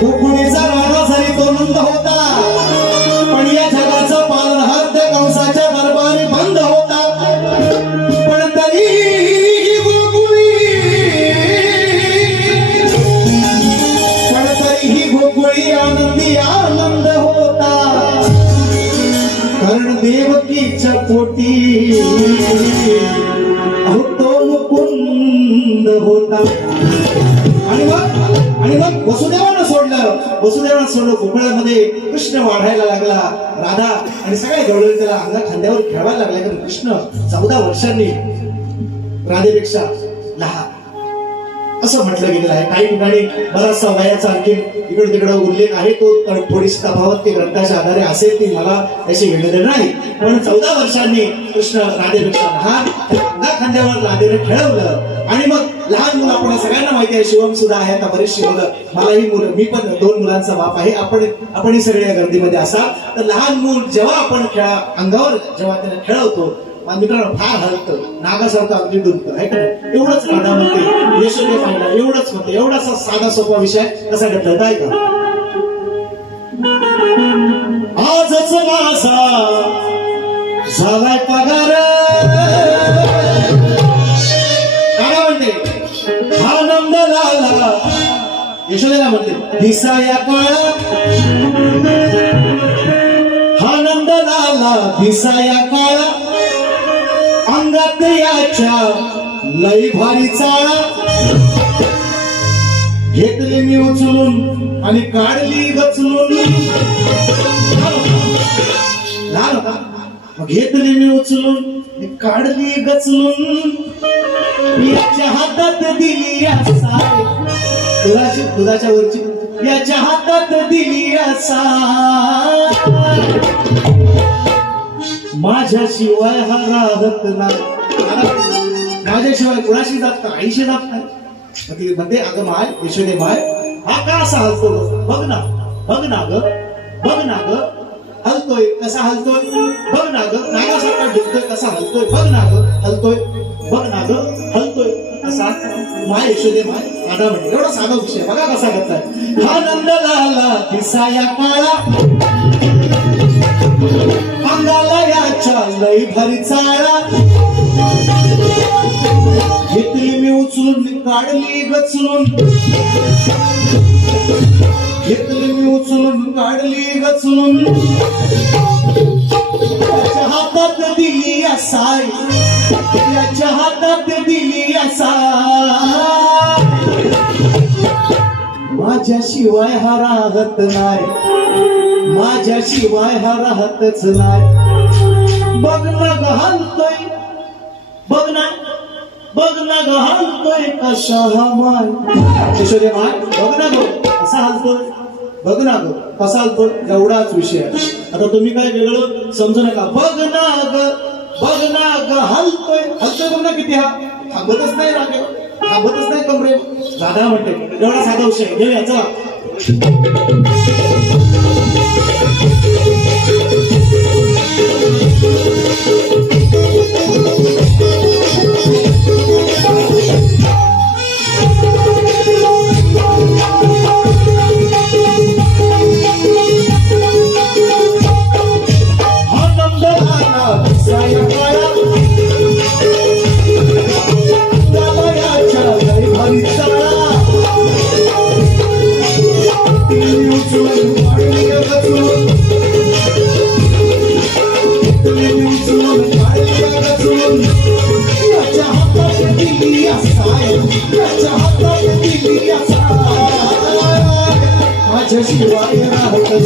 कुकुडीचा राणा जरी तो नंद होता. पण या जगाचा पालनहार त्या कंसाच्या दरबारी बंद होता. पण तरी गोकुळी पण तरीही गोकुळी आनंदी आनंद होता. कारण देवकीच्या पोटी अहो तो मुकुंद होता. आणि मग आणि मग वसुदेवा सोडलं सोडलं गोकुळामध्ये कृष्ण वाढायला लागला. राधा आणि सगळे गवळी त्याला अंगा खांद्यावर खेळायला लागले. कारण कृष्ण चौदा वर्षांनी राधेपेक्षा लहान. असं म्हटलं गेलेलं आहे. काही ठिकाणी बराचसा वयाचा आणखी इकडे तिकडे उल्लेख आहे तो तर थोडीशी तफावत ते ग्रंथाच्या आधारे असेल ती मला त्याची घेणं नाही. पण चौदा वर्षांनी कृष्ण राधेपेक्षा लहान अंगा खांद्यावर राधेने खेळवलं. आणि मग लहान मुलं आपण सगळ्यांना माहिती आहे शिवम सुद्धा आहे आता बरेचशी मुलं. मलाही मुलं मी पण दोन मुलांचा बाप आहे. आपण आपणही सगळे या गर्दीमध्ये असा तर लहान मूल जेव्हा आपण खेळा अंगावर जेव्हा त्यांना खेळवतो मित्रांनो फार हलतं. नागासारखं अगदी डुबतं आहे का एवढंच राधा म्हणते यशोदे पाहिला एवढंच म्हणते एवढासा साधा सोपा विषय कसा घडला आहे का आजच माझा झालाय पगार. आनंद लाला यशोदेला म्हणते दिसाया काळा. आनंद लाला दिसाया काळा. अंगात याच्या लई भारी चाळा. घेतली मी उचलून आणि काढली गचलून घेतली मी उचलून काढली गचलून. याच्या हातात दिली या दुधाची दुधाच्या वरची. याच्या हातात दिली या माझ्याशिवाय हा राहत नाही. माझ्याशिवाय कुणाशी जात नाही आईशी जात नाही. म्हणते अगं माय यशोदे माय हा का असा हलतो बघ ना बघ ना ग बघ ना ग. हलतोय कसा हलतोय बघ ना ग नागासारखा डुबतोय कसा हलतोय बघ ना ग हलतोय बघ ना ग हलतोय असा माय यशोदे माय आधा म्हणजे एवढा साधा विषय बघा कसा करताय हा नंद लाला दिसाया काळा अंगाला याच्या लई भारी चाळा घेतली मी उचलून मी काढली गचलून घेतली मी उचलून काढली गचलून. त्याच्या हातात दिली असाय त्याच्या हातात दिली असाय माझ्याशिवाय हा राहत नाही माझ्याशिवाय हा राहतच नाही. बघ ना घालतोय बघ ना बघ ना घालतोय कशा हा माय. किशोरी माय बघ ना ग असा हलतोय. बघ ना ग. कसाल पण एवढाच विषय आहे. आता तुम्ही काय वेगळं समजू नका. बघ ना ग. बघ ना ग. हलतोय. हलतोय बघ ना किती हा. थांबतच नाही रागे थांबतच नाही कमरे. दादा म्हणते एवढा साधा विषय घेऊया चला.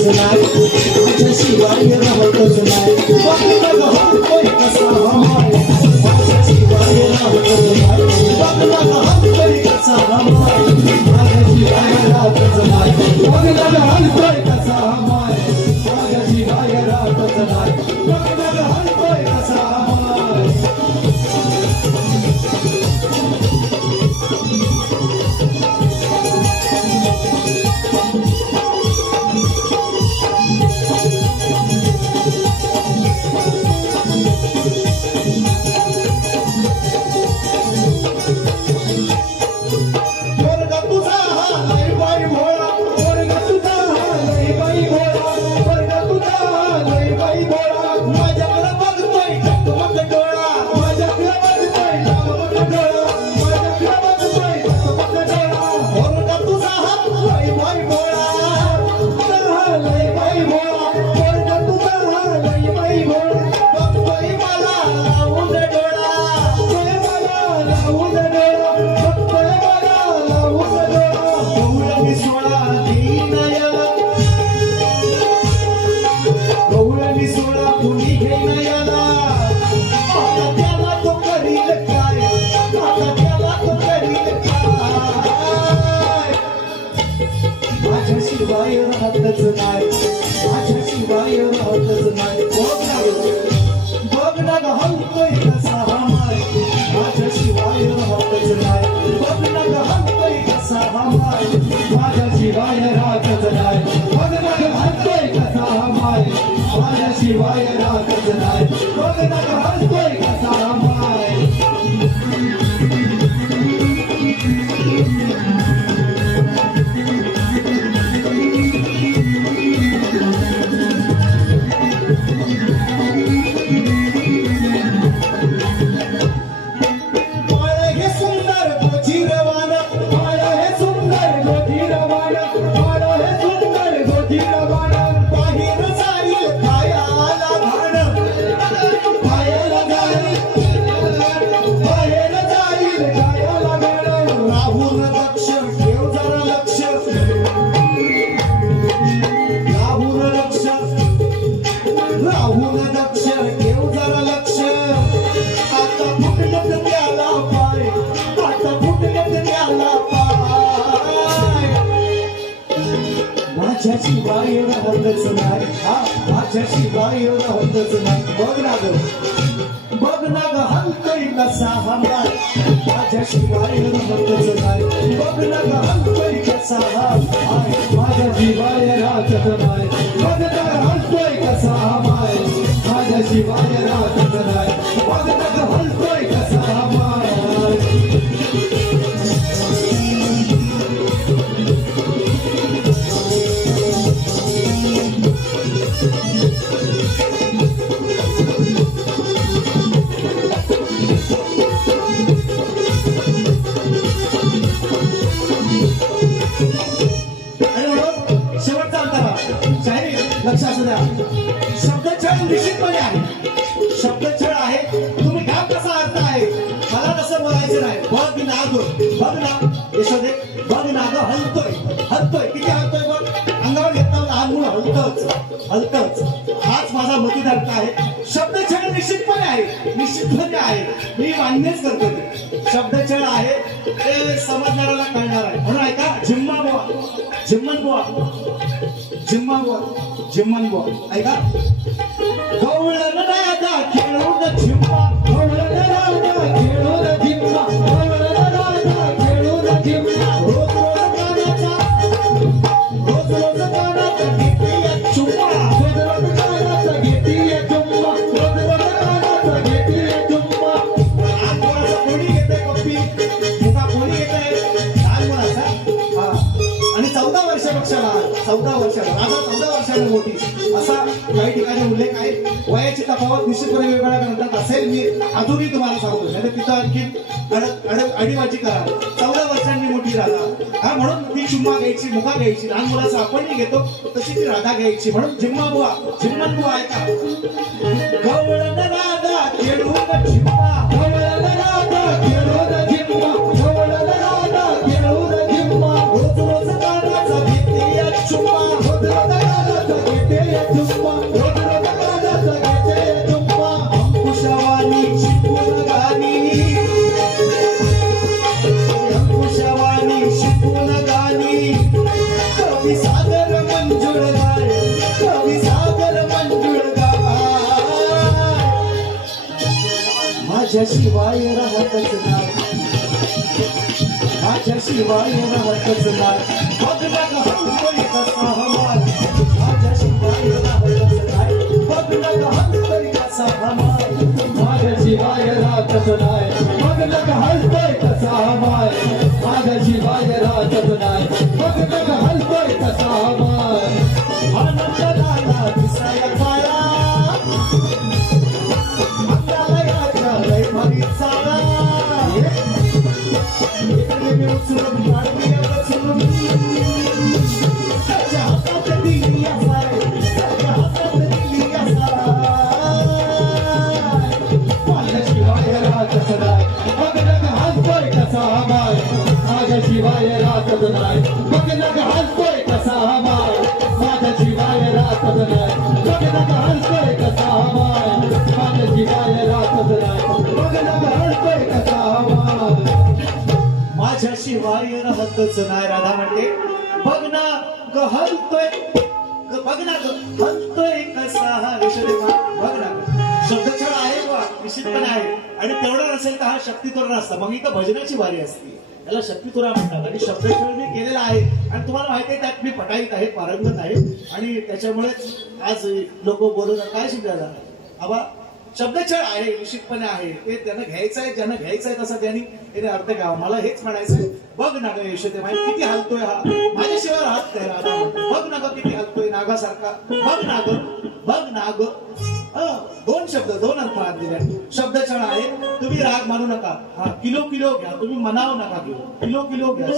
राहतच नाही माझ्याशिवाय राहतच नाही बघ ना ग हलतोय कसा हा माय माझ्याशिवाय राहतच नाही बघ ना ग हलतोय कसा हा माय माझ्याशिवाय राहतच नाही बघ माझ्याशिवाय राहतच नाही. माझ्याशिवाय राहतच नाही. बघ ना बघ ना ग हलतोय कसा हा माय. माझ्याशिवाय राहतच नाही. बघ ना ग हलतोय कसा हा माय. माझ्याशिवाय राहतच नाही. बघ ना ग हलतोय कसा हा माय. माझ्याशिवाय राहतच नाही. बघ ना राहून लक्ष ठेव जरा लक्ष. आता फुटलं त्याला पाय आता फुटलं त्याला पाय. माझ्या शिवाय राहतच नाही. माझ्या शिवाय राहतच नाही. बघ ना ग. बघ ना ग हलतोय कसा हा माझ्या शिवाय राहतच नाही. बघ ना ग हलतोय कसा हा माझ्या शिवाय राहतच नाही. बघ ना ग माझ्या शिवाय बघ ना ग बघ ना यशोदे बघ ना ग हलतोय हलतोय. किती हलतोय बघ? अंगावर घेतला लहान मुलं हलतच हलतच. हाच माझा मतदार्थ आहे? शब्दछळ निश्चितपणे आहे. निश्चितपणे म्हणजे आहे. मी मान्यच करतो ते. शब्दछळ आहे. ते समजणाऱ्याला कळणार आहे. म्हणून ऐका जिम्मा बुवा. जिम्मन बुवा. जिम्मा बुवा. जिम्मन बुवा. ऐका. गवळण राजा खेळून झिम्मा गवळण चौदा वर्षाला राधा चौदा वर्षाने मोठी. असा काही ठिकाणी उल्लेख आहे. वयाची तफावत निश्चितपणे वेगवेगळ्या ग्रंथात असेल. मी अजूनही तुम्हाला सांगतो. नाही तिथं आणखी अडक अडक अडीबाजी करा. चौदा वर्षांनी मोठी राधा हा म्हणून ती चुम्मा घ्यायची मुका घ्यायची. लहान मुलाचं आपण घेतो तशी ती राधा घ्यायची. म्हणून जिम्मा बुवा जिम्मन बुवा ऐका. गवळण राधा माझ्या शिवाय नाही बघ ना ग हलतोय कसा हमाल. माझ्याशिवाय राहतच नाही बघ ना ग हलतोय कसा हमाल. राहतच नाही बघ हलतोय कसा हमाल. राहतच हलतोय कसा हमाल. हसतोय कसा हा माय. माझ्याशिवाय राहतच नाही बघ नग हसतोय कसा हा माय. माझ्याशिवाय राहतच नाही बघ नग हसतोय कसा हा माय. माझ्याशिवाय राहतच नाही बघ नग हसतोय कसा हा माय. माझ्याशिवाय राहतच नाही राधा म्हणते बघ ना ग हलतोय बघ ना ग हलतोय कसा हा यशोदे बघ ना शब्दछळ आहे बा निश्चित पण आहे आणि असेल तर हा शक्तितोरण असतं. मग इथं भजनाची वारी असते. त्याला शक्तितोरा म्हणतात. आणि शब्देश्वर मी केलेला आहे. आणि तुम्हाला माहिती आहे त्यात मी पटाईत आहे पारंगत आहे. आणि त्याच्यामुळेच आज लोक बोलत काय शिकायला आबा शब्दछळ आहे निश्चितपणे आहे. ते त्यानं घ्यायचं आहे ज्यानं घ्यायचं आहे तसं त्यांनी त्याने अर्थ घ्यावा मला हेच म्हणायचंय बघ ना ग यशोदे माहिती किती हलतोय हा. माझ्याशिवाय राहत नाही राधा बघ ना गं किती हलतोय नागासारखा. बघ ना ग बघ ना ग दोन शब्द दोन अर्थ दिले. शब्दछळ आहे तुम्ही राग मानू नका. हा किलो किलो घ्या तुम्ही मनाव नका घेऊ. किलो किलो घ्या